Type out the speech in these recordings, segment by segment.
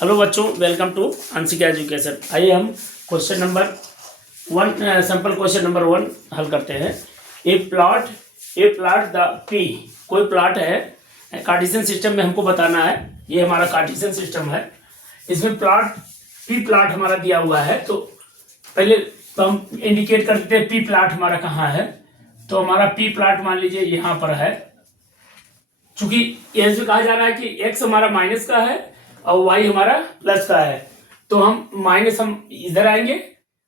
Hello बच्चों, welcome to Anshika education. आइए हम question number 1 sample question number 1 हल करते हैं। ए प्लॉट द पी, कोई प्लॉट है, कार्टेशियन सिस्टम में हमको बताना है। ये हमारा कार्टेशियन सिस्टम है, इसमें पी प्लॉट हमारा दिया हुआ है। तो पहले तो हम इंडिकेट कर देते हैं पी प्लॉट हमारा कहाँ है। तो हमारा पी प्लॉट मान लीजिए यहाँ पर है। चूंकि ऐसे कहा जा रहा है कि एक्स हमारा माइनस का है और वाई हमारा प्लस का है, तो हम माइनस हम इधर आएंगे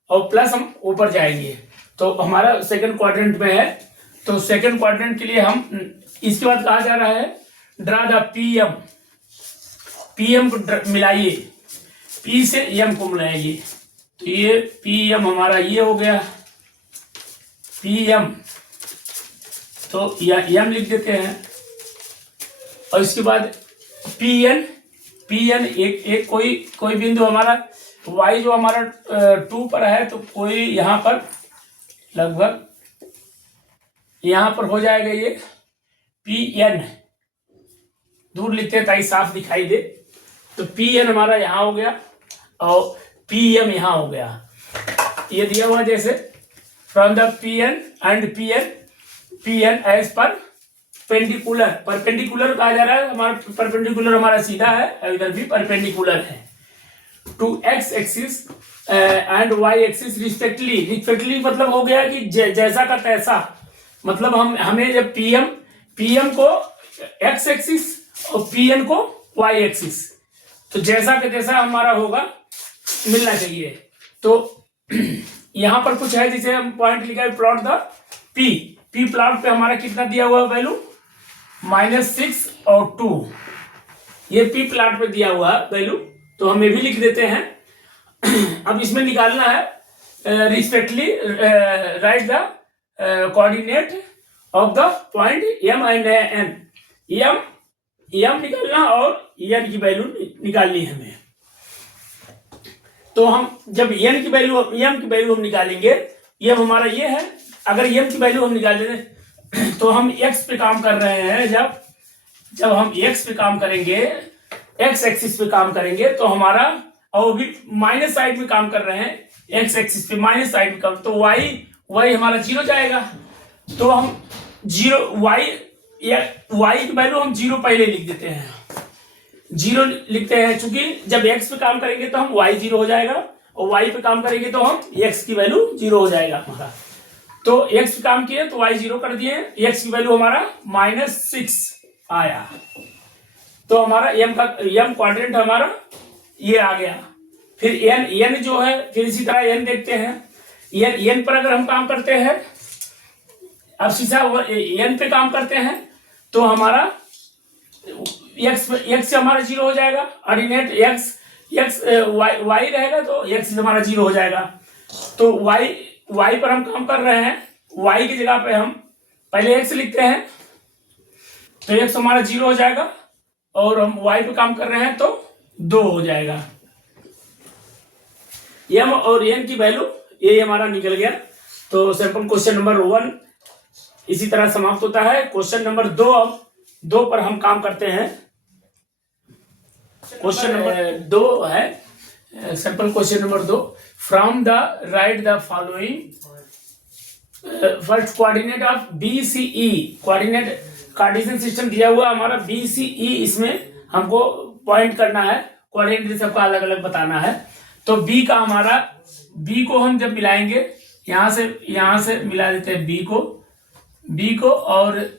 और प्लस हम ऊपर जाएंगे। तो हमारा सेकंड क्वाड्रेंट में है, तो सेकंड क्वाड्रेंट के लिए हम इसके बाद कहा जा रहा है ड्रा द पीएम को मिलाइए, पी से एम को मिलाइए। तो ये पीएम हमारा ये हो गया पीएम, तो एम लिख देते हैं। और इसके बाद पीएन एक कोई बिंदु हमारा y जो हमारा 2 पर है, तो कोई यहाँ पर लगभग यहाँ पर हो जाएगा ये pn, दूर लिखते हैं ताकि साफ दिखाई दे। तो pn हमारा यहाँ हो गया और pm यहाँ हो गया। ये दिया हुआ जैसे from the pn and pn as पर परपेंडिकुलर कहा जा रहा है। हमारा परपेंडिकुलर हमारा सीधा है, इधर भी परपेंडिकुलर है to X axis and Y axis respectively मतलब हो गया कि जैसा का तैसा। मतलब हमें जब पीएम को एक्स एक्सिस और पीएन को वाई एक्सिस, तो जैसा का तैसा हमारा होगा, मिलना चाहिए। तो यहाँ पर कुछ है जिसे हम पॉइंट लिखा है प्लॉट द पी प्लॉट पे हमारा कितना दिया हुआ वैल्यू -6 और 2, ये पी प्लॉट पे दिया हुआ वैल्यू, तो हम ये भी लिख देते हैं। अब इसमें निकालना है respectively write the coordinate of the point M and N. M निकालना और एन की वैल्यू निकालनी है हमें। तो हम जब एम की वैल्यू हम निकालेंगे, ये हमारा ये है। अगर एम की वैल्यू हम निकालेंगे तो हम एक्स पे काम कर रहे हैं। जब हम एक्स पे काम करेंगे, एक्स एक्सिस पे काम करेंगे, तो हमारा, और भी माइनस साइड में काम कर रहे हैं, एक्स एक्सिस पे माइनस साइड में काम, तो वाई हमारा 0 जाएगा। तो हम 0 वाई की वैल्यू हम 0 पहले लिख देते हैं, 0 लिखते हैं। चूंकि जब एक्स पे काम करेंगे तो हम वाई 0 हो जाएगा, और वाई पे काम करेंगे तो हम एक्स की वैल्यू 0 हो जाएगा हमारा। तो x पे काम किए तो y 0 कर दिए, x की वैल्यू हमारा -6 आया। तो हमारा m क्वाड्रेंट हमारा ये आ गया। फिर n जो है, फिर इसी तरह n देखते हैं। n पर अगर हम काम करते हैं, अब सीधा n पे काम करते हैं, तो हमारा x से हमारा 0 हो जाएगा। ऑर्डिनेट y रहेगा तो x हमारा 0 हो जाएगा। तो y पर हम काम कर रहे हैं, y की जगह पे हम पहले x लिखते हैं, तो x हमारा 0 हो जाएगा। और हम y पे काम कर रहे हैं तो 2 हो जाएगा। m और n की वैल्यू ये हमारा निकल गया। तो सैंपल क्वेश्चन नंबर 1 इसी तरह समाप्त होता है। क्वेश्चन नंबर 2 पर हम काम करते हैं। क्वेश्चन नंबर 2 है sample question number 2। From the right the following first coordinate of BCE, coordinate Cartesian system दिया हुआ हमारा BCE, इसमें हमको पॉइंट करना है, कोऑर्डिनेट सबका अलग अलग बताना है। तो B का हमारा, B को हम जब मिलाएंगे, यहाँ से मिला देते हैं B को और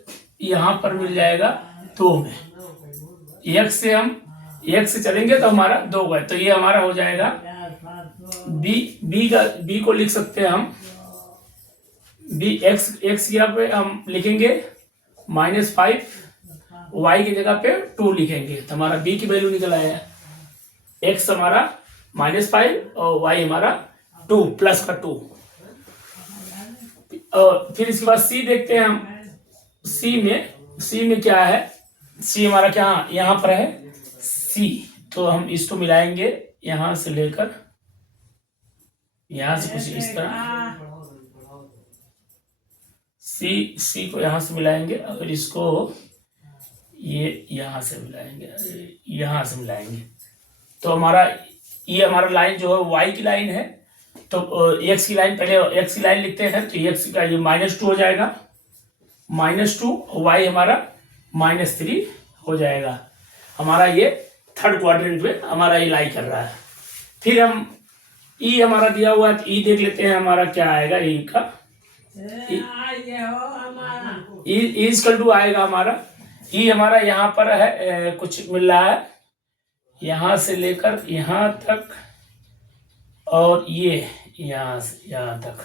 यहाँ पर मिल जाएगा 2 में। x से चलेंगे तो हमारा 2 गए, तो ये हमारा हो जाएगा B को लिख सकते हैं हम x की जगह पे हम लिखेंगे -5, y की जगह पे 2 लिखेंगे, तो हमारा B की वैल्यू निकल आया। x हमारा -5 और y हमारा 2 प्लस का 2। और फिर इसके बाद C देखते हैं हम। C में क्या है, C हमारा क्या यहाँ पर है C, तो हम इसको मिलाएंगे यहां से लेकर यहां से कुछ इस तरह C को यहां से मिलाएंगे, और इसको ये यहां से मिलाएंगे, तो हमारा ये हमारा लाइन जो है y की लाइन है, तो x की लाइन, पहले x की लाइन लिखते हैं, तो x का ये -2 हो जाएगा, -2, y हमारा -3 हो जाएगा। हमारा ये थर्ड क्वाड्रेंट में हमारा ये लाई कर रहा है। फिर हम ई हमारा दिया हुआ है, तो ई देख लेते हैं हमारा क्या आएगा। ई का इक्वल टू आएगा हमारा, ई हमारा यहाँ पर है, कुछ मिल रहा है यहाँ से लेकर यहाँ तक, और ये यहाँ से यहाँ तक।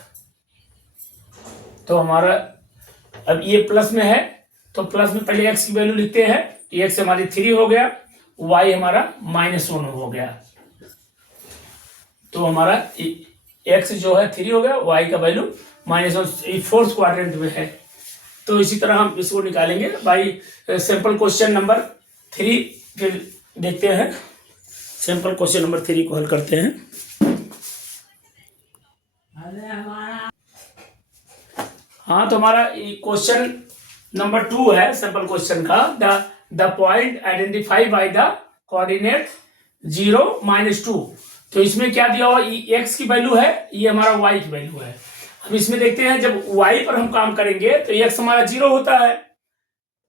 तो हमारा अब ये प्लस में है, तो प्लस में पहले x की वैल्यू लिखते हैं, तो x हमारी 3 हो गया, y हमारा -1 हो गया। तो हमारा x जो है 3 हो गया, y का वैल्यू -1, फोर्थ क्वाड्रेंट में है। तो इसी तरह हम इसको निकालेंगे बाई सिंपल क्वेश्चन नंबर 3। फिर देखते हैं सिंपल क्वेश्चन नंबर 3 को हल करते हैं। हाँ, तो हमारा क्वेश्चन नंबर 2 है सिंपल क्वेश्चन का। The point identify by the coordinate 0, -2। तो इसमें क्या दिया हुआ, x की वैल्यू है, ये हमारा y की वैल्यू है। अब इसमें देखते हैं जब y पर हम काम करेंगे तो x हमारा 0 होता है,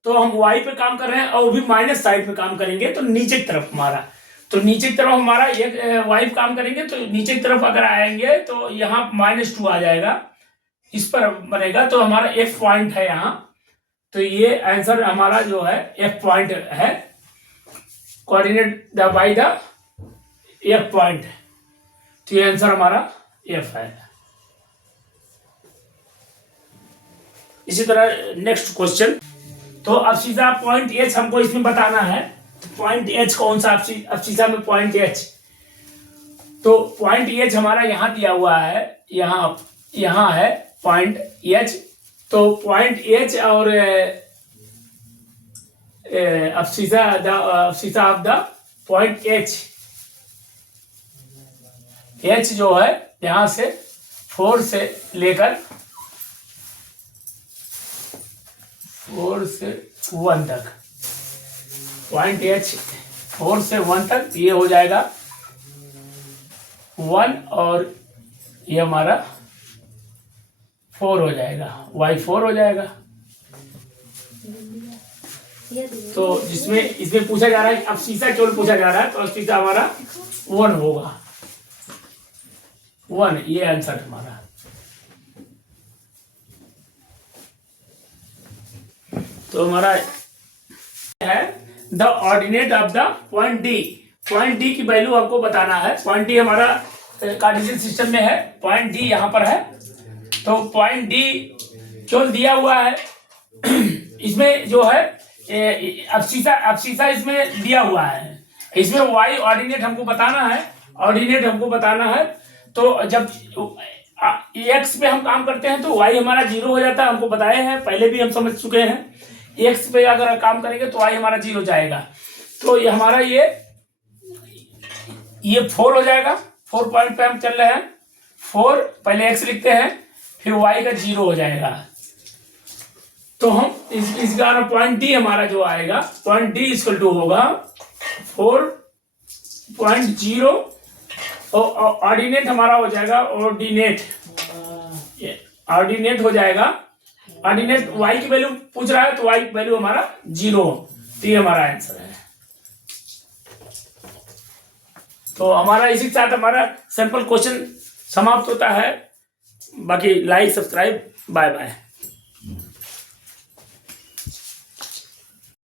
तो हम y पे काम कर रहे हैं और भी माइनस साइड पे काम करेंगे, तो नीचे की तरफ हमारा, तो नीचे की तरफ हमारा y पे काम करेंगे, तो नीचे की तरफ अगर आएंगे तो यहाँ -2 आ जाएगा, इस पर बनेगा। तो हमारा f पॉइंट है यहाँ, तो ये आंसर हमारा जो है f पॉइंट है, coordinate by the f point. तो ये आंसर हमारा f है। इसी तरह नेक्स्ट क्वेश्चन। तो अब सीधा पॉइंट H हमको इसमें बताना है, तो पॉइंट H कौन सा, अब सीधा में पॉइंट H, तो पॉइंट H हमारा यहाँ दिया हुआ है, यहाँ है पॉइंट H। तो पॉइंट H और अब सीधा ऑफ द पॉइंट H जो है यहाँ से 4 से लेकर 4 से 1 तक, पॉइंट H 4 से 1 तक ये हो जाएगा 1, और ये हमारा 4 हो जाएगा, y 4 हो जाएगा। तो जिसमें इसमें पूछा जा रहा है, अब सीधा केवल पूछा जा रहा है, तो सीधा हमारा 1 होगा, 1, ये आंसर हमारा। तो हमारा है the ordinate of the point D। Point D की वैल्यू हमको बताना है। पॉइंट D हमारा कार्टेशियन सिस्टम में है, पॉइंट D यहाँ पर है। तो पॉइंट D केवल दिया हुआ है, इसमें जो है अब्सीसा इसमें दिया हुआ है, इसमें y ऑर्डिनेट हमको बताना है, ऑर्डिनेट हमको बताना है। तो जब x पे हम काम करते हैं तो y हमारा 0 हो जाता है, हमको बताए हैं, पहले भी हम समझ चुके हैं। x पे अगर काम करेंगे तो y हमारा 0 जाएगा, तो ये हमारा ये 4 हो जाएगा। 4 पॉइंट पे हम चल रहे हैं, 4 पहले x लिखते हैं, फिर y का 0 हो जाएगा। तो हम इसका पॉइंट D हमारा जो आएगा, पॉइंट D इक्वल टू होगा 4.0, और ऑर्डिनेट हमारा हो जाएगा, ऑर्डिनेट हो जाएगा, ऑर्डिनेट y की वैल्यू पूछ रहा है, तो y की वैल्यू हमारा 0, तो ये हमारा आंसर है। तो हमारा इसी के साथ हमारा सिंपल क्वेश्चन समाप्त होता है। बाकी लाइक, सब्सक्राइब, बाय बाय।